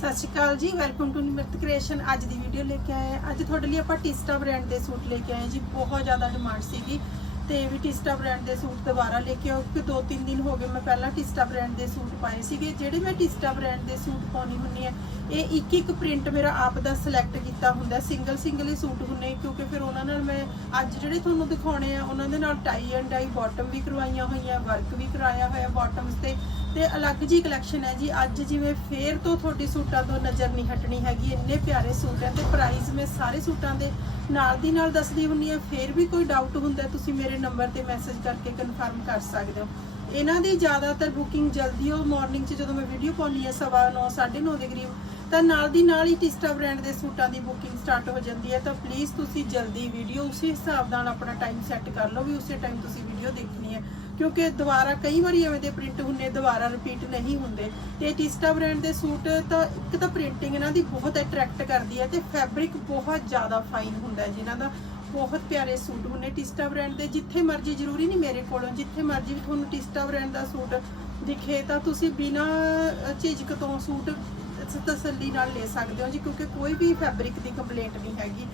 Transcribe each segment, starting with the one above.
ਸਤਿ ਸ਼੍ਰੀ ਅਕਾਲ ਜੀ welcome to Nimrat creation ਅੱਜ ਦੀ ਵੀਡੀਓ ਲੈ ਕੇ ਆਏ ਅੱਜ ਤੁਹਾਡੇ ਲਈ ਆਪਾਂ ਟਿਸਟਾ ਬ੍ਰਾਂਡ ਦੇ ਸੂਟ ਲੈ ਕੇ ਆਏ ਜੀ। ਬਹੁਤ ਜ਼ਿਆਦਾ ਡਿਮਾਂਡ ਸੀਗੀ ਤੇ ਵੀ ਟਿਸਟਾ ਬ੍ਰਾਂਡ ਦੇ ਸੂਟ ਦੁਬਾਰਾ ਲੈ ਕੇ ਆਓ ਕਿ ਦੋ ਤਿੰਨ ਦਿਨ ਹੋ ਗਏ ਮੈਂ ਪਹਿਲਾਂ ਟਿਸਟਾ ਬ੍ਰਾਂਡ ਦੇ ਸੂਟ ਪਾਏ ਸੀਗੇ। ਜਿਹੜੇ ਮੈਂ ਟਿਸਟਾ ਬ੍ਰਾਂਡ ਦੇ ਸੂਟ ਪਾਉਣੀ ਹੁੰਨੀ ਹੈ, ਇਹ ਇੱਕ ਇੱਕ ਪ੍ਰਿੰਟ ਮੇਰਾ ਆਪ ਦਾ ਸਿਲੈਕਟ ਕੀਤਾ ਹੁੰਦਾ। ਸਿੰਗਲ ਸਿੰਗਲ ਹੀ ਸੂਟ ਹੁੰਨੇ ਕਿਉਂਕਿ ਫਿਰ ਉਹਨਾਂ ਨਾਲ ਮੈਂ ਅੱਜ ਜਿਹੜੇ ਤੁਹਾਨੂੰ ਦਿਖਾਉਣੇ ਆ, ਉਹਨਾਂ ਦੇ ਨਾਲ ਟਾਈ ਐਂਡ ਡਾਈ ਬਾਟਮ ਵੀ ਕਰਵਾਈਆਂ ਹੋਈਆਂ ਵਰਕ ਵੀ ਕਰਾਇਆ ਹੋਇਆ ਬਾਟਮਸ ਤੇ। ਤੇ ਅਲੱਗ ਜੀ ਕਲੈਕਸ਼ਨ ਹੈ ਜੀ। ਅੱਜ ਜਿਵੇਂ ਫੇਰ ਤੋਂ ਤੁਹਾਡੀ ਸੂਟਾਂ ਤੋਂ ਨਜ਼ਰ ਨਹੀਂ ਹਟਣੀ ਹੈਗੀ ਇੰਨੇ ਪਿਆਰੇ ਸੂਟ ਹੈ ਤੇ ਪ੍ਰਾਈਸ ਮੈਂ ਸਾਰੇ ਸੂਟਾਂ ਦੇ ਨਾਲ ਦੀ ਨਾਲ ਦੱਸਦੀ ਹੁੰਨੀ ਹੈ ਫੇਰ ਵੀ ਕੋਈ ਡਾਊਟ ਹੁੰਦਾ ਤੁਸੀਂ ਮੇਰੇ ਨੰਬਰ ਤੇ ਮੈਸੇਜ ਕਰਕੇ ਕਨਫਰਮ ਕਰ ਸਕਦੇ ਹੋ। ਇਹਨਾਂ ਦੀ ਜ਼ਿਆਦਾਤਰ ਬੁਕਿੰਗ ਜਲਦੀ ਹੋ ਮਾਰਨਿੰਗ 'ਚ ਜਦੋਂ ਮੈਂ ਵੀਡੀਓ ਪਾਉਣੀ ਹੈ ਸਵਾ ਨੌ, ਸਾਢੇ ਨੌ ਦੇ ਕਰੀਬ ਤਾਂ ਨਾਲ ਦੀ ਨਾਲ ਹੀ ਟਿਸਟਾ ਬ੍ਰਾਂਡ ਦੇ ਸੂਟਾਂ ਦੀ ਬੁਕਿੰਗ ਸਟਾਰਟ ਹੋ ਜਾਂਦੀ ਹੈ। ਤਾਂ ਪਲੀਜ਼ ਤੁਸੀਂ ਜਲਦੀ ਵੀਡੀਓ ਉਸੇ ਹਿਸਾਬ ਨਾਲ ਆਪਣਾ ਟਾਈਮ ਸੈੱਟ ਕਰ ਲਓ ਵੀ ਉਸੇ ਟਾਈਮ ਤੁਸੀਂ ਵੀਡੀਓ ਦੇਖਣੀ ਹੈ। ਕਿਉਂਕਿ ਦੁਬਾਰਾ ਕਈ ਵਾਰੀ ਐਵੇਂ ਦੇ ਪ੍ਰਿੰਟ ਹੁੰਨੇ ਦੁਬਾਰਾ ਰਿਪੀਟ ਨਹੀਂ ਹੁੰਦੇ। ਤੇ ਟਿਸਟਾ ਬ੍ਰਾਂਡ ਦੇ ਸੂਟ ਤਾਂ ਇੱਕ ਤਾਂ ਪ੍ਰਿੰਟਿੰਗ ਇਹਨਾਂ ਦੀ ਬਹੁਤ ਅਟਰੈਕਟ ਕਰਦੀ ਹੈ ਤੇ ਫੈਬਰਿਕ ਬਹੁਤ ਜ਼ਿਆਦਾ ਫਾਈਨ ਹੁੰਦਾ ਹੈ ਜਿਨ੍ਹਾਂ ਦਾ ਬਹੁਤ ਪਿਆਰੇ ਸੂਟ ਹੁੰਨੇ ਟਿਸਟਾ ਬ੍ਰਾਂਡ ਦੇ ਜਿੱਥੇ ਮਰਜ਼ੀ, ਜ਼ਰੂਰੀ ਨਹੀਂ ਮੇਰੇ ਕੋਲੋਂ, ਜਿੱਥੇ ਮਰਜ਼ੀ ਵੀ ਤੁਹਾਨੂੰ ਟਿਸਟਾ ਬ੍ਰਾਂਡ ਦਾ ਸੂਟ ਦਿਖੇ ਤਾਂ ਤੁਸੀਂ ਬਿਨਾਂ ਝਿਜਕ ਤੋਂ ਸੂਟ ਤਸੱਲੀ ਨਾਲ ਲੈ ਸਕਦੇ ਹੋ ਜੀ, ਕਿਉਂਕਿ ਕੋਈ ਵੀ ਫੈਬਰਿਕ ਦੀ ਕੰਪਲੇਂਟ ਨਹੀਂ ਹੈਗੀ।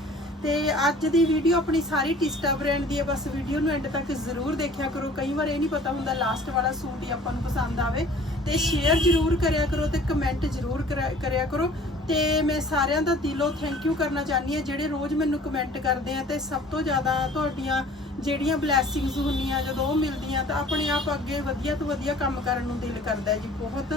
ਤੇ ਅੱਜ ਦੀ ਵੀਡੀਓ ਆਪਣੀ ਸਾਰੀ ਟਿਸਟਾ ਬ੍ਰਾਂਡ ਦੀ ਹੈ। ਬਸ ਵੀਡੀਓ ਨੂੰ ਐਂਡ ਤੱਕ ਜ਼ਰੂਰ ਦੇਖਿਆ ਕਰੋ। ਕਈ ਵਾਰ ਇਹ ਨਹੀਂ ਪਤਾ ਹੁੰਦਾ ਲਾਸਟ ਵਾਲਾ ਸੂਟ ਹੀ ਆਪਾਂ ਨੂੰ ਪਸੰਦ ਆਵੇ। ਤੇ ਸ਼ੇਅਰ ਜ਼ਰੂਰ ਕਰਿਆ ਕਰੋ ਤੇ ਕਮੈਂਟ ਜ਼ਰੂਰ ਕਰਾ- ਕਰਿਆ ਕਰੋ। ਤੇ ਮੈਂ ਸਾਰਿਆਂ ਦਾ ਦਿਲੋਂ ਥੈਂਕ ਯੂ ਕਰਨਾ ਚਾਹਨੀ ਹਾਂ। ਜਿਹੜੇ ਰੋਜ਼ ਮੈਨੂੰ ਕਮੈਂਟ ਕਰਦੇ ਆ ਤੇ ਸਭ ਤੋਂ ਜ਼ਿਆਦਾ ਤੁਹਾਡੀਆਂ ਜਿਹੜੀਆਂ ਬਲੇਸਿੰਗਸ ਹੁੰਦੀਆਂ ਜਦੋਂ ਉਹ ਮਿਲਦੀਆਂ ਤਾਂ ਆਪਣੇ ਆਪ ਅੱਗੇ ਵਧੀਆ ਤੋਂ ਵਧੀਆ ਕੰਮ ਕਰਨ ਨੂੰ ਦਿਲ ਕਰਦਾ ਜੀ। ਬਹੁਤ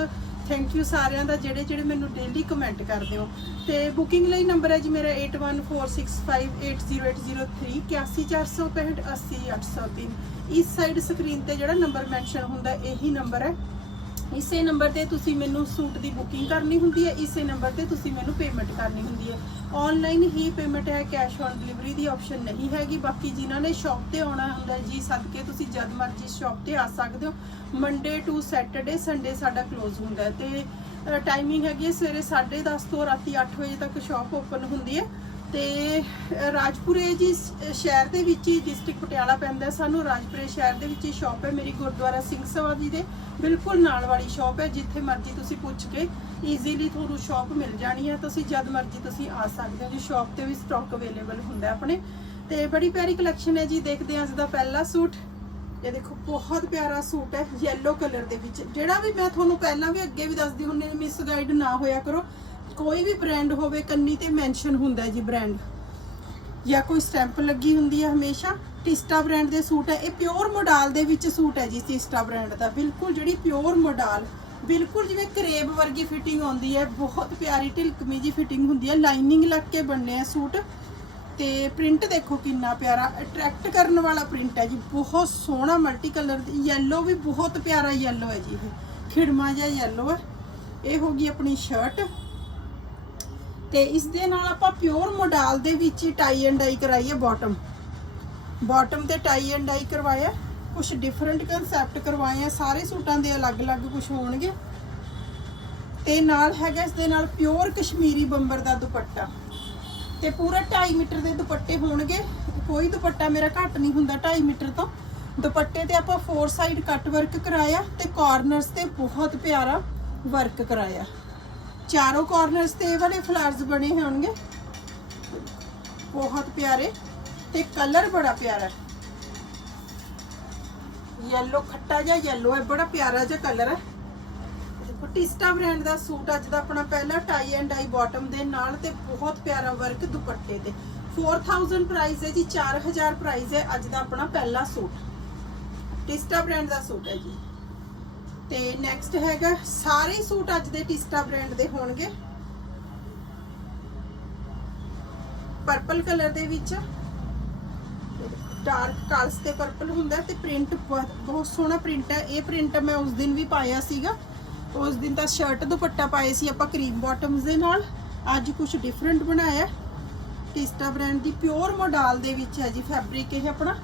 ਥੈਂਕ ਯੂ ਸਾਰਿਆਂ ਦਾ ਜਿਹੜੇ ਜਿਹੜੇ ਮੈਨੂੰ ਡੇਲੀ ਕਮੈਂਟ ਕਰਦੇ ਹੋ। ਤੇ ਬੁਕਿੰਗ ਲਈ ਨੰਬਰ ਹੈ ਜੀ ਮੇਰਾ 8146580803 81465 80803 ਇਸ ਸਾਈਡ ਸਕਰੀਨ ਤੇ ਜਿਹੜਾ ਨੰਬਰ ਮੈਂਸ਼ਨ ਹੁੰਦਾ, ਇਹੀ ਨੰਬਰ ਹੈ। ਇਸੇ ਨੰਬਰ ਤੇ ਤੁਸੀਂ ਮੈਨੂੰ ਸੂਟ ਦੀ ਬੁਕਿੰਗ ਕਰਨੀ ਹੁੰਦੀ ਹੈ, ਇਸੇ ਨੰਬਰ ਤੇ ਤੁਸੀਂ ਮੈਨੂੰ ਪੇਮੈਂਟ ਕਰਨੀ ਹੁੰਦੀ ਹੈ। ਆਨਲਾਈਨ ਹੀ ਪੇਮੈਂਟ ਹੈ ਕੈਸ਼ ਔਨ ਡਿਲੀਵਰੀ ਦੀ ਆਪਸ਼ਨ ਨਹੀਂ ਹੈਗੀ। ਬਾਕੀ ਜਿਨ੍ਹਾਂ ਨੇ ਸ਼ਾਪ ਤੇ ਆਉਣਾ ਹੁੰਦਾ ਜੀ, ਸਦਕੇ ਤੁਸੀਂ ਜਦ ਮਰਜ਼ੀ ਸ਼ਾਪ ਤੇ ਆ ਸਕਦੇ ਹੋ। ਮੰਡੇ ਟੂ ਸੈਟਰਡੇ ਸੰਡੇ ਸਾਡਾ ক্লোਜ਼ ਹੁੰਦਾ ਹੈ। ਤੇ ਟਾਈਮਿੰਗ ਹੈਗੀ ਹੈ ਸਵੇਰੇ 10:30 ਤੋਂ ਰਾਤੀ 8 ਵਜੇ ਤੱਕ ਸ਼ਾਪ ਓਪਨ ਹੁੰਦੀ ਹੈ। ਤੇ ਰਾਜਪੁਰੇ ਜੀ ਸ਼ਹਿਰ ਦੇ ਵਿੱਚ ਹੀ ਡਿਸਟ੍ਰਿਕਟ ਪਟਿਆਲਾ ਪੈਂਦਾ ਸਾਨੂੰ। ਰਾਜਪੁਰੇ ਸ਼ਹਿਰ ਦੇ ਵਿੱਚ ਹੀ ਸ਼ਾਪ ਹੈ। ਮੇਰੀ ਗੁਰਦੁਆਰਾ ਸਿੰਘ ਸਭਾ ਜੀ ਦੇ ਬਿਲਕੁਲ ਨਾਲ ਵਾਲੀ ਸ਼ਾਪ ਹੈ। ਜਿੱਥੇ ਮਰਜ਼ੀ ਤੁਸੀਂ ਪੁੱਛ ਕੇ ਈਜ਼ੀਲੀ ਤੁਹਾਨੂੰ ਸ਼ਾਪ ਮਿਲ ਜਾਣੀ ਹੈ ਤੁਸੀਂ ਜਦ ਮਰਜ਼ੀ ਤੁਸੀਂ ਆ ਸਕਦੇ ਹੋ ਜੀ। ਸ਼ਾਪ ਤੇ ਵੀ ਸਟਾਕ ਅਵੇਲੇਬਲ ਹੁੰਦਾ ਆਪਣੇ। ਤੇ ਬੜੀ ਪਿਆਰੀ ਕਲੈਕਸ਼ਨ ਹੈ ਜੀ। ਦੇਖਦੇ ਹਾਂ ਅੱਜ ਦਾ ਪਹਿਲਾ ਸੂਟ। ਇਹ ਦੇਖੋ, ਬਹੁਤ ਪਿਆਰਾ ਸੂਟ ਹੈ। yellow ਕਲਰ ਦੇ ਵਿੱਚ। ਜਿਹੜਾ ਵੀ ਮੈਂ ਤੁਹਾਨੂੰ ਪਹਿਲਾਂ ਵੀ ਅੱਗੇ ਵੀ ਦੱਸਦੀ ਹੁੰਨੀ ਮਿਸ ਗਾਈਡ ਨਾ ਹੋਇਆ ਕਰੋ। ਕੋਈ ਵੀ ਬ੍ਰਾਂਡ ਹੋਵੇ, ਕੰਨੀ ਤੇ ਮੈਂਸ਼ਨ ਹੁੰਦਾ ਜੀ ਬ੍ਰਾਂਡ ਜਾਂ ਕੋਈ ਸਟੈਂਪ ਲੱਗੀ ਹੁੰਦੀ ਹੈ ਹਮੇਸ਼ਾ ਟਿਸਟਾ ਬ੍ਰਾਂਡ ਦੇ ਸੂਟ ਹੈ। ਇਹ ਪਿਓਰ ਮੋਡਲ ਦੇ ਵਿੱਚ ਸੂਟ ਹੈ ਜੀ ਟਿਸਟਾ ਬ੍ਰਾਂਡ ਦਾ। ਬਿਲਕੁਲ ਜਿਹੜੀ ਪਿਓਰ ਮੋਡਲ ਬਿਲਕੁਲ ਜਿਵੇਂ ਕਰੇਬ ਵਰਗੀ ਫਿਟਿੰਗ ਆਉਂਦੀ ਹੈ, ਬਹੁਤ ਪਿਆਰੀ ਢਿਲਕਮੀ ਜੀ ਫਿਟਿੰਗ ਹੁੰਦੀ ਹੈ। ਲਾਈਨਿੰਗ ਲੱਗ ਕੇ ਬਣਨੇ ਆ ਸੂਟ। ਤੇ ਪ੍ਰਿੰਟ ਦੇਖੋ ਕਿੰਨਾ ਪਿਆਰਾ ਅਟਰੈਕਟ ਕਰਨ ਵਾਲਾ ਪ੍ਰਿੰਟ ਹੈ ਜੀ। ਬਹੁਤ ਸੋਹਣਾ ਮਲਟੀ ਕਲਰ ਦੀ ਯੈਲੋ ਵੀ ਬਹੁਤ ਪਿਆਰਾ ਯੈਲੋ ਹੈ ਜੀ ਇਹ। ਖਿੜਮਾ ਜਿਹਾ ਯੈਲੋ ਹੈ। ਇਹ ਹੋ ਗਈ ਆਪਣੀ ਸ਼ਰਟ ਤੇ ਇਸ ਦੇ ਨਾਲ ਆਪਾਂ ਪਿਓਰ ਮੋਡਲ ਦੇ ਵਿੱਚ ਟਾਈ ਐਂਡ ਡਾਈ ਕਰਾਈ ਹੈ ਬਾਟਮ ਬਾਟਮ ਤੇ ਟਾਈ ਐਂਡ ਡਾਈ ਕਰਵਾਇਆ। ਕੁਝ ਡਿਫਰੈਂਟ ਕਨਸੈਪਟ ਕਰਵਾਏ ਆ। ਸਾਰੇ ਸੂਟਾਂ ਦੇ ਅਲੱਗ-ਅਲੱਗ ਕੁਝ ਹੋਣਗੇ। ਤੇ ਨਾਲ ਹੈਗਾ ਇਸ ਦੇ ਨਾਲ ਪਿਓਰ ਕਸ਼ਮੀਰੀ ਬੰਬਰ ਦਾ ਦੁਪੱਟਾ। ਤੇ ਪੂਰਾ 2.5 ਮੀਟਰ ਦੇ ਦੁਪੱਟੇ ਹੋਣਗੇ। ਕੋਈ ਦੁਪੱਟਾ ਮੇਰਾ ਘੱਟ ਨਹੀਂ ਹੁੰਦਾ 2.5 ਮੀਟਰ ਤੋਂ। ਦੁਪੱਟੇ ਤੇ ਆਪਾਂ ਫੋਰ ਸਾਈਡ ਕੱਟ ਵਰਕ ਕਰਾਇਆ ਤੇ ਕਾਰਨਰਸ ਤੇ ਬਹੁਤ ਪਿਆਰਾ ਵਰਕ ਕਰਾਇਆ। ਚਾਰੋਂ ਕਾਰਨਰਸ ਤੇ ਇਹ ਵਾਲੇ ਫਲਾਵਰਸ ਬਣੇ ਹੋਣਗੇ। ਬਹੁਤ ਪਿਆਰੇ ਤੇ ਕਲਰ ਬੜਾ ਪਿਆਰਾ ਹੈ। ਯੈਲੋ ਖੱਟਾ ਜਿਹਾ ਯੈਲੋ ਹੈ, ਬੜਾ ਪਿਆਰਾ ਜਿਹਾ ਕਲਰ ਹੈ। ਦੇਖੋ ਬ੍ਰਾਂਡ ਦਾ ਸੂਟ ਅੱਜ ਦਾ ਆਪਣਾ ਪਹਿਲਾ ਟਾਈ ਐਂਡ ਡਾਈ ਬਾਟਮ ਦੇ ਨਾਲ ਤੇ ਬਹੁਤ ਪਿਆਰਾ ਵਰਕ ਦੁਪੱਟੇ ਤੇ। 4000 ਪ੍ਰਾਈਸ ਹੈ ਜੀ 4000 ਪ੍ਰਾਈਸ ਹੈ ਅੱਜ ਦਾ ਆਪਣਾ ਪਹਿਲਾ ਸੂਟ। ਟਿਸਟਾ ਬ੍ਰਾਂਡ ਦਾ ਸੂਟ ਹੈ ਜੀ। ਤੇ ਨੈਕਸਟ ਹੈਗਾ, ਸਾਰੇ ਸੂਟ ਅੱਜ ਦੇ ਟਿਸਟਾ ਬ੍ਰਾਂਡ ਦੇ ਹੋਣਗੇ। ਪਰਪਲ ਕਲਰ ਦੇ ਵਿੱਚ। ਡਾਰਕ ਕਾਲਸ ਤੇ ਪਰਪਲ ਹੁੰਦਾ ਹੈ ਤੇ ਪ੍ਰਿੰਟ ਬਹੁਤ ਬਹੁਤ ਸੋਹਣਾ ਪ੍ਰਿੰਟ ਹੈ। ਇਹ ਪ੍ਰਿੰਟ ਮੈਂ ਉਸ ਦਿਨ ਵੀ ਪਾਇਆ ਸੀਗਾ। ਉਸ ਦਿਨ ਤਾਂ ਸ਼ਰਟ ਦੁਪੱਟਾ ਪਾਏ ਸੀ ਆਪਾਂ ਕਰੀਮ ਬਾਟਮਸ ਦੇ ਨਾਲ। ਅੱਜ ਕੁਝ ਡਿਫਰੈਂਟ ਬਣਾਇਆ ਟਿਸਟਾ ਬ੍ਰਾਂਡ ਦੀ ਪਿਓਰ ਮੋਡਲ ਦੇ ਵਿੱਚ ਹੈ ਜੀ ਫੈਬਰਿਕ ਇਹ ਆਪਣਾ।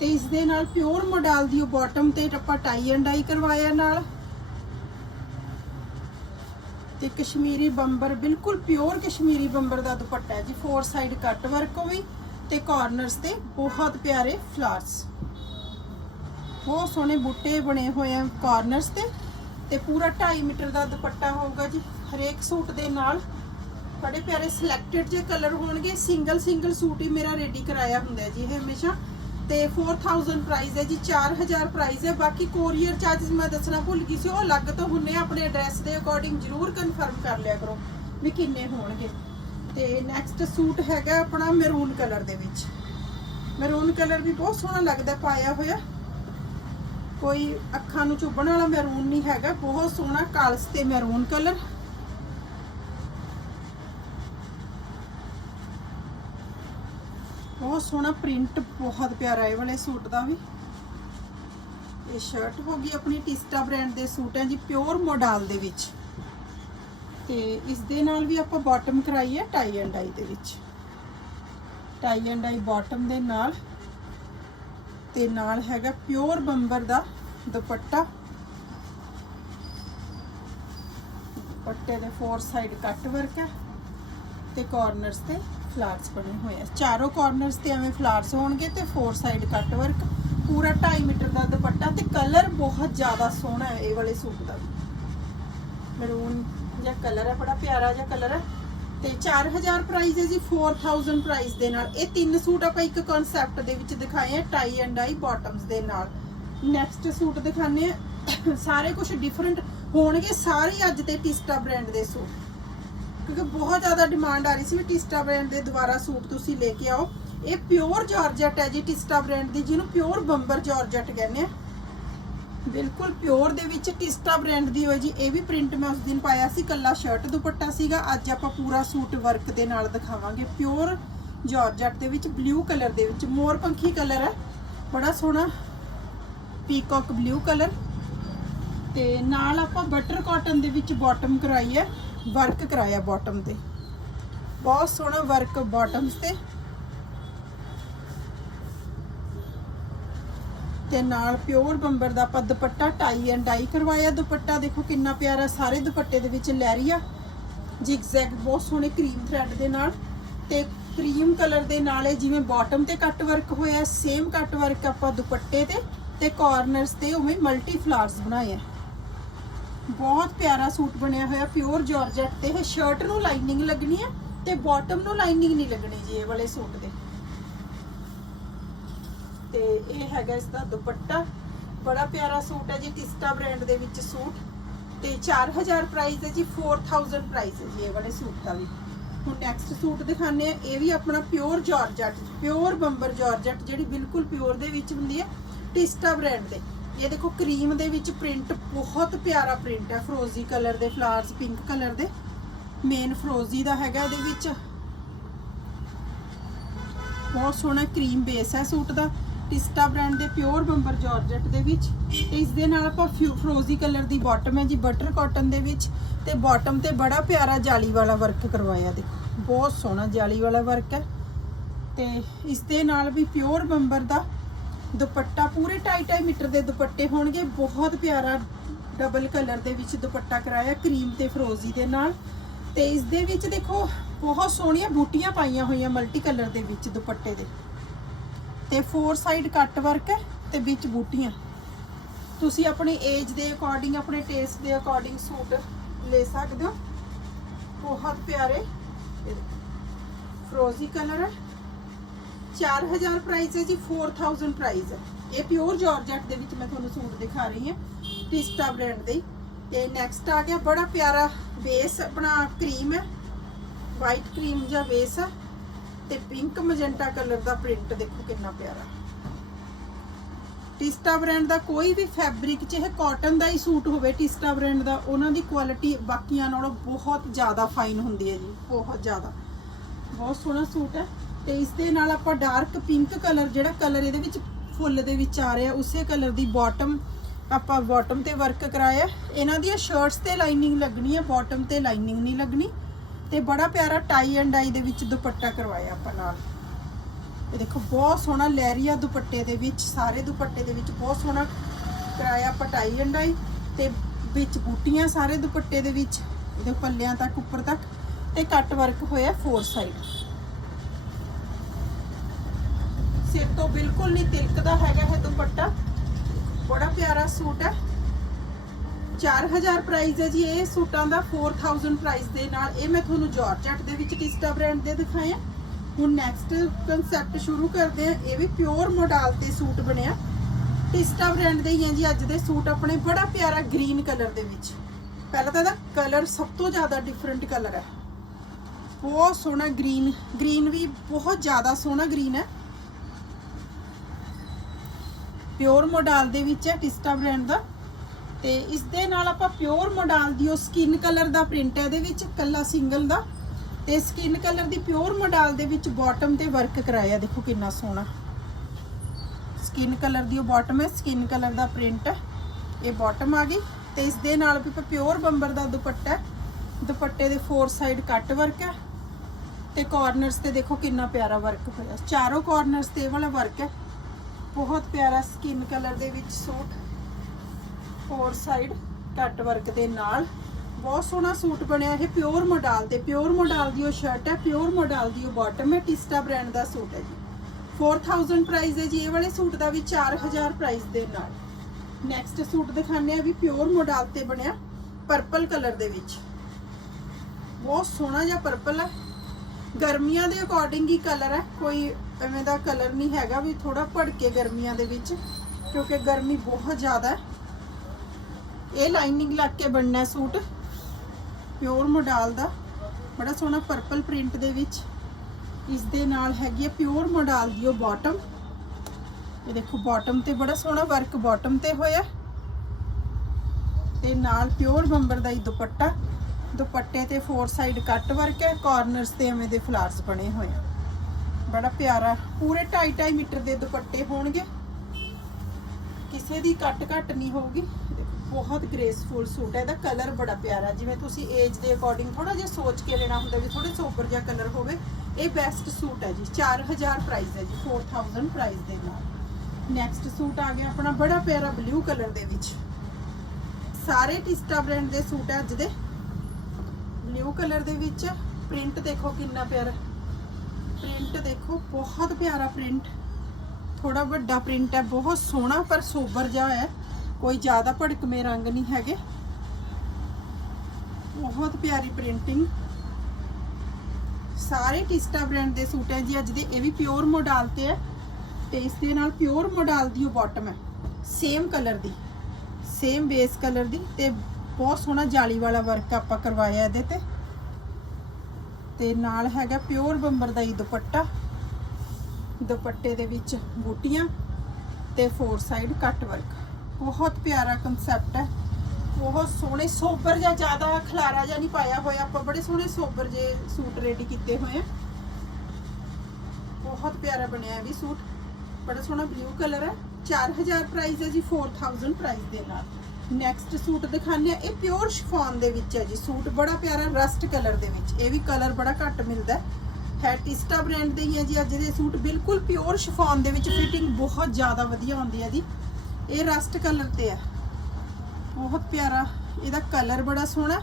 ਤੇ ਇਸ ਦੇ ਨਾਲ ਪਿਓਰ ਮੋਡਲ ਦੀ ਬਾਟਮ ਤੇ ਆਪਾਂ ਟਾਈ ਐਂਡ ਡਾਈ ਕਰਵਾਇਆ ਨਾਲ। ਤੇ ਕਸ਼ਮੀਰੀ ਬੰਬਰ, ਬਿਲਕੁਲ ਪਿਓਰ ਕਸ਼ਮੀਰੀ ਬੰਬਰ ਦਾ ਦੁਪੱਟਾ ਹੈ ਜੀ। ਫੋਰ ਸਾਈਡ ਕੱਟ ਵਰਕ ਹੋਈ ਤੇ ਕਾਰਨਰਸ ਤੇ ਬਹੁਤ ਪਿਆਰੇ ਫਲਾਰਸ ਬਹੁਤ ਸੋਹਣੇ ਬੂਟੇ ਬਣੇ ਹੋਏ ਆ ਕਾਰਨਰਸ ਤੇ ਤੇ ਪੂਰਾ 2.5 ਮੀਟਰ ਦਾ ਦੁਪੱਟਾ ਹੋਊਗਾ ਜੀ। ਹਰੇਕ ਸੂਟ ਦੇ ਨਾਲ ਬੜੇ ਪਿਆਰੇ ਸਿਲੈਕਟਡ ਜੇ ਕਲਰ ਹੋਣਗੇ ਸਿੰਗਲ ਸਿੰਗਲ ਸੂਟ ਹੀ ਮੇਰਾ ਰੈਡੀ ਕਰਾਇਆ ਹੁੰਦਾ ਜੀ ਇਹ ਹਮੇਸ਼ਾ। ਤੇ 4000 ਪ੍ਰਾਈਸ ਹੈ ਜੀ 4000 ਪ੍ਰਾਈਸ ਹੈ। ਬਾਕੀ ਕੋਰੀਅਰ ਚਾਰजेस ਮੈਂ ਦੱਸਣਾ ਭੁੱਲ ਗਈ ਸੀ ਉਹ ਅਲੱਗ ਤੋਂ ਹੁੰਨੇ ਆ, ਆਪਣੇ ਐਡਰੈਸ ਦੇ ਅਕੋਰਡਿੰਗ ਜਰੂਰ ਕਨਫਰਮ ਕਰ ਲਿਆ ਕਰੋ ਵੀ ਕਿੰਨੇ ਹੋਣਗੇ। ਤੇ ਨੈਕਸਟ ਸੂਟ ਹੈਗਾ ਆਪਣਾ ਮੈਰੂਨ ਕਲਰ ਦੇ ਵਿੱਚ। ਮੈਰੂਨ ਕਲਰ ਵੀ ਬਹੁਤ ਸੋਹਣਾ ਲੱਗਦਾ ਪਾਇਆ ਹੋਇਆ। ਕੋਈ ਅੱਖਾਂ ਨੂੰ ਚੁੱਭਣ ਵਾਲਾ ਮੈਰੂਨ ਨਹੀਂ ਹੈਗਾ ਬਹੁਤ ਸੋਹਣਾ ਕਾਲਸ ਤੇ ਮੈਰੂਨ ਕਲਰ ਬਹੁਤ ਸੋਹਣਾ ਪ੍ਰਿੰਟ, ਬਹੁਤ ਪਿਆਰਾ ਇਹ ਵਾਲੇ ਸੂਟ ਦਾ ਵੀ। ਇਹ ਸ਼ਰਟ ਹੋ ਗਈ ਆਪਣੀ ਟਿਸਟਾ ਬ੍ਰਾਂਡ ਦੇ ਸੂਟ ਹੈ ਜੀ ਪਿਓਰ ਮੋਡਲ ਦੇ ਵਿੱਚ। ਤੇ ਇਸ ਦੇ ਨਾਲ ਵੀ ਆਪਾਂ ਬਾਟਮ ਕਰਾਈ ਹੈ ਟਾਈ ਐਂਡ ਡਾਈ ਦੇ ਵਿੱਚ। ਟਾਈ ਐਂਡ ਡਾਈ ਬਾਟਮ ਦੇ ਨਾਲ ਤੇ ਨਾਲ ਹੈਗਾ ਪਿਓਰ ਬੰਬਰ ਦਾ ਦੁਪੱਟਾ। ਦੁਪੱਟੇ ਦੇ ਫੋਰ ਸਾਈਡ ਕੱਟ ਵਰਕ ਹੈ ਤੇ ਕਾਰਨਰਸ ਤੇ। ਫਲਾਰਸ ਬਣੇ ਹੋਏ ਆ। ਚਾਰੋਂ ਕਾਰਨਰਸ ਤੇ ਐਵੇਂ ਫਲਾਰਸ ਹੋਣਗੇ ਤੇ ਫੋਰ ਸਾਈਡ ਕੱਟ ਵਰਕ ਪੂਰਾ 2.5 ਮੀਟਰ ਦਾ ਦੁਪੱਟਾ ਤੇ ਕਲਰ ਬਹੁਤ ਜ਼ਿਆਦਾ ਸੋਹਣਾ ਹੈ ਇਹ ਵਾਲੇ ਸੂਟ ਦਾ। ਮੈਰੂਨ ਜਿਹਾ ਕਲਰ ਹੈ, ਬੜਾ ਪਿਆਰਾ ਜਿਹਾ ਕਲਰ ਹੈ। ਤੇ 4000 ਪ੍ਰਾਈਸ ਹੈ ਜੀ 4000 ਪ੍ਰਾਈਸ ਦੇ ਨਾਲ। ਇਹ ਤਿੰਨ ਸੂਟ ਆਪਾਂ ਇੱਕ ਕਨਸੈਪਟ ਦੇ ਵਿੱਚ ਦਿਖਾਏ ਆ ਟਾਈ ਐਂਡ ਡਾਈ ਬਾਟਮਸ ਦੇ ਨਾਲ। ਨੈਕਸਟ ਸੂਟ ਦਿਖਾਣੇ ਆ। ਸਾਰੇ ਕੁਝ ਡਿਫਰੈਂਟ ਹੋਣਗੇ ਸਾਰੇ ਅੱਜ ਤੇ ਟਿਸਟਾ ਬ੍ਰਾਂਡ ਦੇ ਸੂਟ। ਕਿਉਂਕਿ ਬਹੁਤ ਜ਼ਿਆਦਾ ਡਿਮਾਂਡ ਆ ਰਹੀ ਸੀ ਵੀ ਟਿਸਟਾ ਬ੍ਰਾਂਡ ਦੇ ਦੁਬਾਰਾ ਸੂਟ ਤੁਸੀਂ ਲੈ ਕੇ ਆਓ। ਇਹ ਪਿਓਰ ਜਾਰਜਟ ਹੈ ਜੀ ਟਿਸਟਾ ਬ੍ਰਾਂਡ ਦੀ, ਜਿਹਨੂੰ ਪਿਓਰ ਬੰਬਰ ਜਾਰਜਟ ਕਹਿੰਦੇ ਆ। ਬਿਲਕੁਲ ਪਿਓਰ ਦੇ ਵਿੱਚ ਟਿਸਟਾ ਬ੍ਰਾਂਡ ਦੀ ਹੋਈ ਜੀ, ਇਹ ਵੀ ਪ੍ਰਿੰਟ ਮੈਂ ਉਸ ਦਿਨ ਪਾਇਆ ਸੀ, ਕੱਲਾ ਸ਼ਰਟ ਦੁਪੱਟਾ ਸੀਗਾ। ਅੱਜ ਆਪਾਂ ਪੂਰਾ ਸੂਟ ਵਰਕ ਦੇ ਨਾਲ ਦਿਖਾਵਾਂਗੇ। ਪਿਓਰ ਜਾਰਜਟ ਦੇ ਵਿੱਚ ਬਲੂ ਕਲਰ ਦੇ ਵਿੱਚ, ਮੋਰ ਪੰਖੀ ਕਲਰ ਹੈ। ਬੜਾ ਸੋਹਣਾ ਪੀਕਾਕ ਬਲੂ ਕਲਰ ਤੇ ਨਾਲ ਆਪਾਂ ਬਟਰ ਕਾਟਨ ਦੇ ਵਿੱਚ ਬਾਟਮ ਕਰਾਈ ਹੈ। ਵਰਕ ਕਰਾਇਆ ਬਾਟਮ ਤੇ। ਬਹੁਤ ਸੋਹਣਾ ਵਰਕ ਬਾਟਮਸ ਤੇ। ਤੇ ਨਾਲ ਪਿਓਰ ਬੰਬਰ ਦਾ ਆਪਾਂ ਦੁਪੱਟਾ ਟਾਈ ਐਂਡ ਡਾਈ ਕਰਵਾਇਆ। ਦੁਪੱਟਾ ਦੇਖੋ ਕਿੰਨਾ ਪਿਆਰਾ ਸਾਰੇ ਦੁਪੱਟੇ ਦੇ ਵਿੱਚ ਲੈਰੀਆ ਜਿਗਜ਼ੈਗ ਬਹੁਤ ਸੋਹਣੇ ਕਰੀਮ ਥ੍ਰੈਡ ਦੇ ਨਾਲ। ਤੇ ਕਰੀਮ ਕਲਰ ਦੇ ਨਾਲ ਇਹ ਜਿਵੇਂ ਬਾਟਮ ਤੇ ਕੱਟ ਵਰਕ ਹੋਇਆ ਸੇਮ ਕੱਟ ਵਰਕ ਆਪਾਂ ਦੁਪੱਟੇ ਤੇ ਤੇ ਕਾਰਨਰਸ ਤੇ ਉਵੇਂ ਮਲਟੀ ਫਲਾਰਸ ਬਣਾਏ ਆ। ਬਹੁਤ ਪਿਆਰਾ ਸੂਟ ਬਣਿਆ ਹੋਇਆ ਪਿਓਰ ਜਾਰਜਟ ਤੇ ਇਹ ਸ਼ਰਟ ਨੂੰ ਲਾਈਨਿੰਗ ਲੱਗਣੀ ਹੈ ਤੇ ਬਾਟਮ ਨੂੰ ਲਾਈਨਿੰਗ ਨਹੀਂ ਲੱਗਣੀ ਜੀ ਇਹ ਵਾਲੇ ਸੂਟ ਦੇ। ਤੇ ਇਹ ਹੈਗਾ ਇਸ ਦਾ ਦੁਪੱਟਾ, ਬੜਾ ਪਿਆਰਾ ਸੂਟ ਹੈ ਜੀ, ਟਿਸਟਾ ਬ੍ਰਾਂਡ ਦੇ ਵਿੱਚ ਸੂਟ। ਤੇ 4000 ਪ੍ਰਾਈਸ ਹੈ ਜੀ 4000 ਪ੍ਰਾਈਸ ਹੈ ਜੀ ਇਹ ਵਾਲੇ ਸੂਟ ਦਾ ਵੀ। ਹੁਣ ਨੈਕਸਟ ਸੂਟ ਦਿਖਾਣੇ ਆ ਇਹ ਵੀ ਆਪਣਾ pure georgette pure bomber georgette ਜਿਹੜੀ ਬਿਲਕੁਲ ਪਿਓਰ ਦੇ ਵਿੱਚ ਹੁੰਦੀ ਹੈ, ਟਿਸਟਾ ਬ੍ਰਾਂਡ ਦੇ। ਇਹ ਦੇਖੋ ਕਰੀਮ ਦੇ ਵਿੱਚ ਪ੍ਰਿੰਟ ਬਹੁਤ ਪਿਆਰਾ ਪ੍ਰਿੰਟ ਹੈ। ਫਰੋਜ਼ੀ ਕਲਰ ਦੇ ਫਲਾਵਰਸ ਪਿੰਕ ਕਲਰ ਦੇ। ਮੇਨ ਫਰੋਜ਼ੀ ਦਾ ਹੈਗਾ ਇਹਦੇ ਵਿੱਚ। ਬਹੁਤ ਸੋਹਣਾ ਕਰੀਮ ਬੇਸ ਹੈ ਸੂਟ ਦਾ। ਟਿਸਟਾ ਬ੍ਰਾਂਡ ਦੇ ਪਿਓਰ ਬੰਬਰ ਜਾਰਜਟ ਦੇ ਵਿੱਚ। ਤੇ ਇਸ ਦੇ ਨਾਲ ਆਪਾਂ ਫਰੋਜ਼ੀ ਕਲਰ ਦੀ ਬਾਟਮ ਹੈ ਜੀ ਬਟਰ ਕਾਟਨ ਦੇ ਵਿੱਚ। ਤੇ ਬਾਟਮ ਤੇ ਬੜਾ ਪਿਆਰਾ ਜਾਲੀ ਵਾਲਾ ਵਰਕ ਕਰਵਾਇਆ ਦੇਖੋ। ਬਹੁਤ ਸੋਹਣਾ ਜਾਲੀ ਵਾਲਾ ਵਰਕ ਹੈ। ਤੇ ਇਸ ਦੇ ਨਾਲ ਵੀ ਪਿਓਰ ਬੰਬਰ ਦਾ ਦੁਪੱਟਾ, ਪੂਰੇ 2.5 ਮੀਟਰ ਦੇ ਦੁਪੱਟੇ ਹੋਣਗੇ। ਬਹੁਤ ਪਿਆਰਾ ਡਬਲ ਕਲਰ ਦੇ ਵਿੱਚ ਦੁਪੱਟਾ ਕਰਾਇਆ, ਕਰੀਮ ਤੇ ਫਰੋਜ਼ੀ ਦੇ ਨਾਲ। ਤੇ ਇਸ ਦੇ ਵਿੱਚ ਦੇਖੋ, ਬਹੁਤ ਸੋਹਣੀਆਂ ਬੂਟੀਆਂ ਪਾਈਆਂ ਹੋਈਆਂ ਮਲਟੀ ਕਲਰ ਦੇ ਵਿੱਚ ਦੁਪੱਟੇ ਦੇ। ਤੇ ਫੋਰ ਸਾਈਡ ਕੱਟ ਵਰਕ ਹੈ ਤੇ ਵਿੱਚ ਬੂਟੀਆਂ। ਤੁਸੀਂ ਆਪਣੀ ਏਜ ਦੇ ਅਕੋਰਡਿੰਗ ਆਪਣੇ ਟੇਸਟ ਦੇ ਅਕੋਰਡਿੰਗ ਸੂਟ ਲੈ ਸਕਦੇ ਹੋ। ਬਹੁਤ ਪਿਆਰੇ। ਫਰੋਜ਼ੀ ਕਲਰ ਹੈ। 4000 ਪ੍ਰਾਈਸ ਹੈ ਜੀ 4000 ਪ੍ਰਾਈਸ ਹੈ। ਇਹ ਪਿਓਰ ਜਾਰਜਟ ਦੇ ਵਿੱਚ ਮੈਂ ਤੁਹਾਨੂੰ ਸੂਟ ਦਿਖਾ ਰਹੀ ਹਾਂ ਟਿਸਟਾ ਬ੍ਰਾਂਡ ਦੇ। ਤੇ ਨੈਕਸਟ ਆ ਗਿਆ, ਬੜਾ ਪਿਆਰਾ ਬੇਸ ਆਪਣਾ ਕਰੀਮ ਹੈ। ਵਾਈਟ ਕਰੀਮ ਜਾਂ ਬੇਸ ਹੈ। ਤੇ ਪਿੰਕ ਮਜੈਂਟਾ ਕਲਰ ਦਾ ਪ੍ਰਿੰਟ ਦੇਖੋ ਕਿੰਨਾ ਪਿਆਰਾ। ਟਿਸਟਾ ਬ੍ਰਾਂਡ ਦਾ ਕੋਈ ਵੀ ਫੈਬਰਿਕ ਚਾਹੇ ਕਾਟਨ ਦਾ ਹੀ ਸੂਟ ਹੋਵੇ ਟਿਸਟਾ ਬ੍ਰਾਂਡ ਦਾ, ਉਹਨਾਂ ਦੀ ਕੁਆਲਿਟੀ ਬਾਕੀਆਂ ਨਾਲੋਂ ਬਹੁਤ ਜ਼ਿਆਦਾ ਫਾਈਨ ਹੁੰਦੀ ਹੈ ਜੀ, ਬਹੁਤ ਜ਼ਿਆਦਾ। ਬਹੁਤ ਸੋਹਣਾ ਸੂਟ ਹੈ। ਤੇ ਇਸ ਦੇ ਨਾਲ ਆਪਾਂ ਡਾਰਕ ਪਿੰਕ ਕਲਰ ਜਿਹੜਾ ਕਲਰ ਇਹਦੇ ਵਿੱਚ ਫੁੱਲ ਦੇ ਵਿੱਚ ਆ ਰਿਹਾ, ਉਸੇ ਕਲਰ ਦੀ ਬਾਟਮ ਆਪਾਂ ਬਾਟਮ ਤੇ ਵਰਕ ਕਰਾਇਆ। ਇਹਨਾਂ ਦੀਆਂ ਸ਼ਰਟਸ ਤੇ ਲਾਈਨਿੰਗ ਲੱਗਣੀ ਹੈ ਬਾਟਮ ਤੇ ਲਾਈਨਿੰਗ ਨਹੀਂ ਲੱਗਣੀ ਤੇ ਬੜਾ ਪਿਆਰਾ ਟਾਈ ਐਂਡ ਡਾਈ ਦੇ ਵਿੱਚ ਦੁਪੱਟਾ ਕਰਵਾਇਆ ਆਪਾਂ ਨਾਲ। ਇਹ ਦੇਖੋ, ਬਹੁਤ ਸੋਹਣਾ ਲੈਰੀਆ ਦੁਪੱਟੇ ਦੇ ਵਿੱਚ, ਸਾਰੇ ਦੁਪੱਟੇ ਦੇ ਵਿੱਚ ਬਹੁਤ ਸੋਹਣਾ ਕਰਾਇਆ ਆਪਾਂ ਟਾਈ ਐਂਡ ਡਾਈ ਤੇ ਵਿੱਚ ਬੂਟੀਆਂ ਸਾਰੇ ਦੁਪੱਟੇ ਦੇ ਵਿੱਚ, ਇਹਦੇ ਪੱਲਿਆਂ ਤੱਕ, ਉੱਪਰ ਤੱਕ ਤੇ ਕੱਟ ਵਰਕ ਹੋਇਆ ਫੋਰ ਸਾਈਡ ਸਿਰ ਤੋਂ ਬਿਲਕੁਲ ਨਹੀਂ ਤਿਲਕਦਾ ਹੈਗਾ ਹੈ ਦੁਪੱਟਾ। ਬੜਾ ਪਿਆਰਾ ਸੂਟ ਹੈ। 4000 ਪ੍ਰਾਈਸ ਹੈ ਜੀ ਇਹ। ਸੂਟਾਂ ਦਾ 4000 ਪ੍ਰਾਈਸ ਦੇ ਨਾਲ ਇਹ ਮੈਂ ਤੁਹਾਨੂੰ ਜਾਰਜਟ ਦੇ ਵਿੱਚ ਟਿਸਟਾ ਬ੍ਰਾਂਡ ਦੇ ਦਿਖਾਏ ਹੁਣ ਨੈਕਸਟ ਕਨਸੈਪਟ ਸ਼ੁਰੂ ਕਰਦੇ ਆ। ਇਹ ਵੀ ਪਿਓਰ ਮੋਡਲ ਤੇ ਸੂਟ ਬਣਿਆ। ਟਿਸਟਾ ਬ੍ਰਾਂਡ ਦੇ ਹੀ ਆ ਜੀ ਅੱਜ ਦੇ ਸੂਟ ਆਪਣੇ। ਬੜਾ ਪਿਆਰਾ ਗ੍ਰੀਨ ਕਲਰ ਦੇ ਵਿੱਚ। ਪਹਿਲਾਂ ਤਾਂ ਇਹਦਾ ਕਲਰ ਸਭ ਤੋਂ ਜ਼ਿਆਦਾ ਡਿਫਰੈਂਟ ਕਲਰ ਹੈ। ਬਹੁਤ ਸੋਹਣਾ ਗ੍ਰੀਨ ਗ੍ਰੀਨ ਵੀ ਬਹੁਤ ਜ਼ਿਆਦਾ ਸੋਹਣਾ ਗ੍ਰੀਨ ਹੈ। ਪਿਓਰ ਮੋਡਲ ਦੇ ਵਿੱਚ ਹੈ ਟਿਸਟਾ ਬ੍ਰਾਂਡ ਦਾ। ਤੇ ਇਸ ਦੇ ਨਾਲ ਆਪਾਂ ਪਿਓਰ ਮੋਡਲ ਦੀ ਉਹ ਸਕਿਨ ਕਲਰ ਦਾ ਪ੍ਰਿੰਟ ਹੈ ਇਹਦੇ ਵਿੱਚ, ਕੱਲਾ ਸਿੰਗਲ ਦਾ। ਤੇ ਸਕਿਨ ਕਲਰ ਦੀ ਪਿਓਰ ਮੋਡਲ ਦੇ ਵਿੱਚ ਬਾਟਮ ਤੇ ਵਰਕ ਕਰਾਇਆ, ਦੇਖੋ ਕਿੰਨਾ ਸੋਹਣਾ। ਸਕਿਨ ਕਲਰ ਦੀ ਉਹ ਬਾਟਮ ਹੈ, ਸਕਿਨ ਕਲਰ ਦਾ ਪ੍ਰਿੰਟ ਇਹ ਬਾਟਮ ਆ ਗਈ। ਤੇ ਇਸ ਦੇ ਨਾਲ ਵੀ ਪਿਓਰ ਬੰਬਰ ਦਾ ਦੁਪੱਟਾ ਦੁਪੱਟੇ ਦੇ ਫੋਰ ਸਾਈਡ ਕੱਟ ਵਰਕ ਹੈ। ਤੇ ਕਾਰਨਰਸ ਤੇ ਦੇਖੋ ਕਿੰਨਾ ਪਿਆਰਾ ਵਰਕ ਹੋਇਆ। ਚਾਰੋਂ ਕਾਰਨਰਸ ਤੇ ਵਾਲਾ ਵਰਕ ਹੈ। ਬਹੁਤ ਪਿਆਰਾ ਸਕਿਨ ਕਲਰ ਦੇ ਵਿੱਚ suit. Four side cut work ਦੇ ਨਾਲ। ਬਹੁਤ ਸੋਹਣਾ ਸੂਟ ਬਣਿਆ ਇਹ ਪਿਓਰ ਮੋਡਲ ਤੇ। ਪਿਓਰ ਮੋਡਲ ਦੀ ਉਹ ਸ਼ਰਟ ਹੈ ਪਿਓਰ ਮੋਡਲ ਦੀ ਉਹ ਬਾਟਮ ਹੈ ਟਿਸਟਾ ਬ੍ਰਾਂਡ ਦਾ ਸੂਟ ਹੈ ਜੀ। 4000 ਪ੍ਰਾਈਸ ਹੈ ਜੀ, ਇਹ ਵਾਲੇ ਸੂਟ ਦਾ ਵੀ 4000 ਪ੍ਰਾਈਸ ਦੇ ਨਾਲ। ਨੈਕਸਟ ਸੂਟ ਦਿਖਾਣੇ ਆ ਵੀ ਪਿਓਰ ਮੋਡਲ ਤੇ ਬਣਿਆ ਪਰਪਲ ਕਲਰ ਦੇ ਵਿੱਚ। ਬਹੁਤ ਸੋਹਣਾ ਜਿਹਾ ਪਰਪਲ ਹੈ। ਗਰਮੀਆਂ ਦੇ ਅਕੋਰਡਿੰਗ ਹੀ ਕਲਰ ਹੈ, ਕੋਈ ਐਵੇਂ ਦਾ ਕਲਰ ਨਹੀਂ ਹੈਗਾ ਵੀ ਥੋੜਾ ਭੜਕੇ ਗਰਮੀਆਂ ਦੇ ਵਿੱਚ, ਕਿਉਂਕਿ ਗਰਮੀ ਬਹੁਤ ਜ਼ਿਆਦਾ ਹੈ। ਇਹ ਲਾਈਨਿੰਗ ਲੱਗ ਕੇ ਬਣਨਾ ਸੂਟ ਪਿਓਰ ਮੋਡਲ ਦਾ, ਬੜਾ ਸੋਹਣਾ ਪਰਪਲ ਪ੍ਰਿੰਟ ਦੇ ਵਿੱਚ। ਇਸ ਦੇ ਨਾਲ ਹੈਗੀ ਹੈ ਪਿਓਰ ਮੋਡਲ ਦੀ ਉਹ ਬਾਟਮ ਇਹ ਦੇਖੋ ਬਾਟਮ ਤੇ ਬੜਾ ਸੋਹਣਾ ਵਰਕ ਬਾਟਮ ਤੇ ਹੋਇਆ। ਤੇ ਨਾਲ ਪਿਓਰ ਬੰਬਰ ਦਾ ਹੀ ਦੁਪੱਟਾ। ਦੁਪੱਟੇ ਤੇ ਫੋਰ ਸਾਈਡ ਕੱਟ ਵਰਕ ਹੈ ਕਾਰਨਰਸ ਤੇ ਐਵੇਂ ਦੇ ਫਲਾਰਸ ਬਣੇ ਹੋਏ ਆ। ਬੜਾ ਪਿਆਰਾ, ਪੂਰੇ 2.5 2.5 ਮੀਟਰ ਦੇ ਦੁਪੱਟੇ ਹੋਣਗੇ। ਕਿਸੇ ਦੀ ਕੱਟ ਘੱਟ ਨਹੀਂ ਹੋਊਗੀ। ਬਹੁਤ ਗ੍ਰੇਸਫੁਲ ਸੂਟ ਹੈ, ਇਹਦਾ ਕਲਰ ਬੜਾ ਪਿਆਰਾ। ਜਿਵੇਂ ਤੁਸੀਂ ਏਜ ਦੇ ਅਕੋਰਡਿੰਗ ਥੋੜਾ ਜਿਹਾ ਸੋਚ ਕੇ ਲੈਣਾ ਹੁੰਦਾ ਵੀ ਥੋੜੇ ਸੋਬਰ ਜਿਹਾ ਕਲਰ ਹੋਵੇ, ਇਹ ਬੈਸਟ ਸੂਟ ਹੈ ਜੀ। 4000 ਪ੍ਰਾਈਸ ਹੈ ਜੀ 4000 ਪ੍ਰਾਈਸ ਦੇ ਨਾਲ। ਨੈਕਸਟ ਸੂਟ ਆ ਗਿਆ ਆਪਣਾ ਬੜਾ ਪਿਆਰਾ ਬਲੂ ਕਲਰ ਦੇ ਵਿੱਚ। ਸਾਰੇ ਟਿਸਟਾ ਬ੍ਰਾਂਡ ਦੇ ਸੂਟ ਹੈ ਅੱਜ ਦੇ। ਬਲੂ ਕਲਰ ਦੇ ਵਿੱਚ ਪ੍ਰਿੰਟ ਦੇਖੋ ਕਿੰਨਾ ਪਿਆਰਾ। ਪ੍ਰਿੰਟ ਦੇਖੋ, ਬਹੁਤ ਪਿਆਰਾ ਪ੍ਰਿੰਟ ਥੋੜਾ ਵੱਡਾ ਪ੍ਰਿੰਟ ਹੈ, ਬਹੁਤ ਸੋਹਣਾ, ਪਰ ਸੋਬਰ ਜਿਹਾ ਹੈ। ਕੋਈ ਜ਼ਿਆਦਾ ਭੜਕਵੇਂ ਰੰਗ ਨਹੀਂ ਹੈਗੇ। ਬਹੁਤ ਪਿਆਰੀ ਪ੍ਰਿੰਟਿੰਗ ਸਾਰੇ ਟਿਸਟਾ ਬ੍ਰਾਂਡ ਦੇ ਸੂਟ ਹੈ ਜੀ, ਅੱਜ ਦੇ। ਇਹ ਵੀ ਪਿਓਰ ਮੋਡਲ ਤੇ ਹੈ ਤੇ ਇਸ ਦੇ ਨਾਲ ਪਿਓਰ ਮੋਡਲ ਦੀ ਉਹ ਬਾਟਮ ਹੈ। ਸੇਮ ਕਲਰ ਦੀ। ਸੇਮ ਬੇਸ ਕਲਰ ਦੀ ਤੇ ਬਹੁਤ ਸੋਹਣਾ ਜਾਲੀ ਵਾਲਾ ਵਰਕ ਆਪਾਂ ਕਰਵਾਇਆ ਇਹਦੇ ਤੇ। ਤੇ ਨਾਲ ਹੈਗਾ ਪਿਓਰ ਬੰਬਰ ਦਾ ਹੀ ਦੁਪੱਟਾ। ਦੁਪੱਟੇ ਦੇ ਵਿੱਚ ਬੂਟੀਆਂ ਤੇ ਫੋਰ ਸਾਈਡ ਕੱਟ ਵਰਕ ਬਹੁਤ ਪਿਆਰਾ ਕਨਸੈਪਟ ਹੈ। ਬਹੁਤ ਸੋਹਣੇ ਸੋਬਰ ਜਾਂ ਜ਼ਿਆਦਾ ਖਲਾਰਾ ਜਾਂ ਨਹੀਂ ਪਾਇਆ ਹੋਇਆ। ਆਪਾਂ ਬੜੇ ਸੋਹਣੇ ਸੋਬਰ ਜੇ ਸੂਟ ਰੈਡੀ ਕੀਤੇ ਹੋਏ ਆ। ਬਹੁਤ ਪਿਆਰਾ ਬਣਿਆ ਇਹ ਵੀ ਸੂਟ। ਬੜਾ ਸੋਹਣਾ ਬਲੂ ਕਲਰ ਹੈ। 4000 ਪ੍ਰਾਈਸ ਹੈ ਜੀ 4000 ਪ੍ਰਾਈਸ ਦੇ ਨਾਲ। ਨੈਕਸਟ ਸੂਟ ਦਿਖਾਉਂਦੇ ਆ ਇਹ ਪਿਓਰ ਸ਼ਿਫੋਨ ਦੇ ਵਿੱਚ ਹੈ ਜੀ। ਸੂਟ ਬੜਾ ਪਿਆਰਾ ਰਸਟ ਕਲਰ ਦੇ ਵਿੱਚ। ਇਹ ਵੀ ਕਲਰ ਬੜਾ ਘੱਟ ਮਿਲਦਾ ਹੈ। ਹੈ ਟਿਸਟਾ ਬ੍ਰਾਂਡ ਦੇ ਹੀ ਹੈ ਜੀ ਅੱਜ ਦੇ ਸੂਟ। ਬਿਲਕੁਲ ਪਿਓਰ ਸ਼ਿਫੋਨ ਦੇ ਵਿੱਚ ਫਿਟਿੰਗ ਬਹੁਤ ਜ਼ਿਆਦਾ ਵਧੀਆ ਹੁੰਦੀ ਹੈ ਜੀ। ਇਹ ਰਸਟ ਕਲਰ ਤੇ ਹੈ। ਬਹੁਤ ਪਿਆਰਾ। ਇਹਦਾ ਕਲਰ ਬੜਾ ਸੋਹਣਾ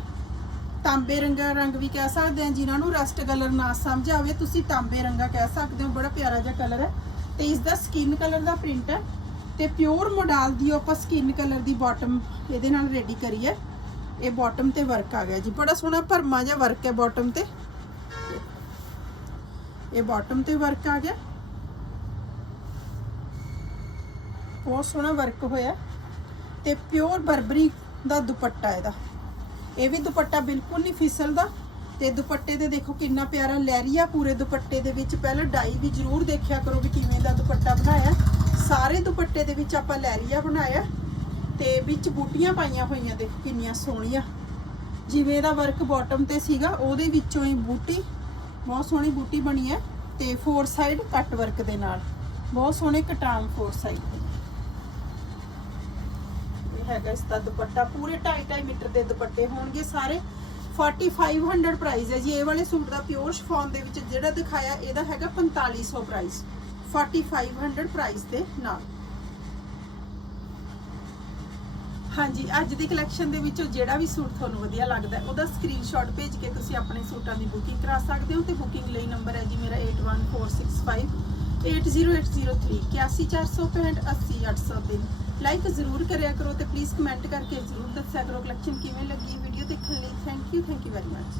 ਤਾਂਬੇ ਰੰਗਾ ਰੰਗ ਵੀ ਕਹਿ ਸਕਦੇ ਆ ਜਿਨ੍ਹਾਂ ਨੂੰ ਰਸਟ ਕਲਰ ਨਾ ਸਮਝ ਆਵੇ। ਤੁਸੀਂ ਤਾਂਬੇ ਰੰਗਾ ਕਹਿ ਸਕਦੇ ਹੋ। ਬੜਾ ਪਿਆਰਾ ਜਿਹਾ ਕਲਰ ਹੈ। ਤੇ ਇਸ ਦਾ ਸਕਿਨ ਕਲਰ ਦਾ ਪ੍ਰਿੰਟ ਹੈ। ਤੇ ਪਿਓਰ ਮੋਡਲ ਦੀ ਆਪਾਂ ਸਕਿਨ ਕਲਰ ਦੀ ਬਾਟਮ ਇਹਦੇ ਨਾਲ ਰੈਡੀ ਕਰੀ ਹੈ ਇਹ ਬਾਟਮ ਤੇ ਵਰਕ ਆ ਗਿਆ ਜੀ। ਬੜਾ ਸੋਹਣਾ ਭਰਮਾ ਜਿਹਾ ਵਰਕ ਹੈ ਬਾਟਮ ਤੇ। ਇਹ ਬਾਟਮ ਤੇ ਵਰਕ ਆ ਗਿਆ। ਬਹੁਤ ਸੋਹਣਾ ਵਰਕ ਹੋਇਆ। ਤੇ ਪਿਓਰ ਬਰਬਰੀ ਦਾ ਦੁਪੱਟਾ ਇਹਦਾ। ਇਹ ਵੀ ਦੁਪੱਟਾ ਬਿਲਕੁਲ ਨਹੀਂ ਫਿਸਲਦਾ। ਤੇ ਦੁਪੱਟੇ ਤੇ ਦੇਖੋ ਕਿੰਨਾ ਪਿਆਰਾ ਲਹਿਰੀਆ ਪੂਰੇ ਦੁਪੱਟੇ ਦੇ ਵਿੱਚ। ਪਹਿਲਾਂ ਡਾਈ ਵੀ ਜ਼ਰੂਰ ਦੇਖਿਆ ਕਰੋ ਵੀ ਕਿਵੇਂ ਦਾ ਦੁਪੱਟਾ ਬਣਾਇਆ। ਸਾਰੇ ਦੁਪੱਟੇ ਦੇ ਵਿੱਚ ਆਪਾਂ ਲੈਰੀਆ ਬਣਾਇਆ ਤੇ ਵਿੱਚ ਬੂਟੀਆਂ ਪਾਈਆਂ ਹੋਈਆਂ ਦੇ ਕਿੰਨੀਆਂ ਸੋਹਣੀਆਂ। ਜਿਵੇਂ ਇਹਦਾ ਵਰਕ ਬਾਟਮ ਤੇ ਸੀਗਾ, ਉਹਦੇ ਵਿੱਚੋਂ ਹੀ ਬੂਟੀ, ਬਹੁਤ ਸੋਹਣੀ ਬੂਟੀ ਬਣੀ ਹੈ ਤੇ ਫੋਰ ਸਾਈਡ ਕੱਟ ਵਰਕ ਦੇ ਨਾਲ। ਬਹੁਤ ਸੋਹਣੇ ਕਟਾਮ ਫੋਰ ਸਾਈਡ ਇਹ ਹੈਗਾ ਇਸ ਦਾ ਦੁਪੱਟਾ। ਪੂਰੇ 2.5 ਮੀਟਰ ਦੇ ਦੁਪੱਟੇ ਹੋਣਗੇ ਸਾਰੇ। 4500 ਪ੍ਰਾਈਸ ਹੈ ਜੀ। ਇਹ ਵਾਲੇ ਸੂਟ ਦਾ ਪਿਓਰ ਸ਼ਿਫੋਨ ਦੇ ਵਿੱਚ ਜਿਹੜਾ ਦਿਖਾਇਆ, ਇਹਦਾ ਹੈਗਾ 4500 ਪ੍ਰਾਈਸ 4500 ਪ੍ਰਾਈਸ ਦੇ ਨਾਲ। ਹਾਂਜੀ, ਅੱਜ ਦੀ ਕਲੈਕਸ਼ਨ ਦੇ ਵਿੱਚੋਂ ਜਿਹੜਾ ਵੀ ਸੂਟ ਤੁਹਾਨੂੰ ਵਧੀਆ ਲੱਗਦਾ, ਉਹਦਾ ਸਕਰੀਨਸ਼ਾਟ ਭੇਜ ਕੇ ਤੁਸੀਂ ਆਪਣੇ ਸੂਟਾਂ ਦੀ ਬੁਕਿੰਗ ਕਰਾ ਸਕਦੇ ਹੋ ਤੇ ਬੁਕਿੰਗ ਲਈ ਨੰਬਰ ਹੈ ਜੀ ਮੇਰਾ 8146580803 81465 80803 ਲਾਈਕ ਜ਼ਰੂਰ ਕਰਿਆ ਕਰੋ ਤੇ ਪਲੀਜ਼ ਕਮੈਂਟ ਕਰਕੇ ਜ਼ਰੂਰ ਦੱਸਿਆ ਕਰੋ ਕਲੈਕਸ਼ਨ ਕਿਵੇਂ ਲੱਗੀ ਵੀਡੀਓ ਦੇਖਣ ਲਈ। Thank you thank you very much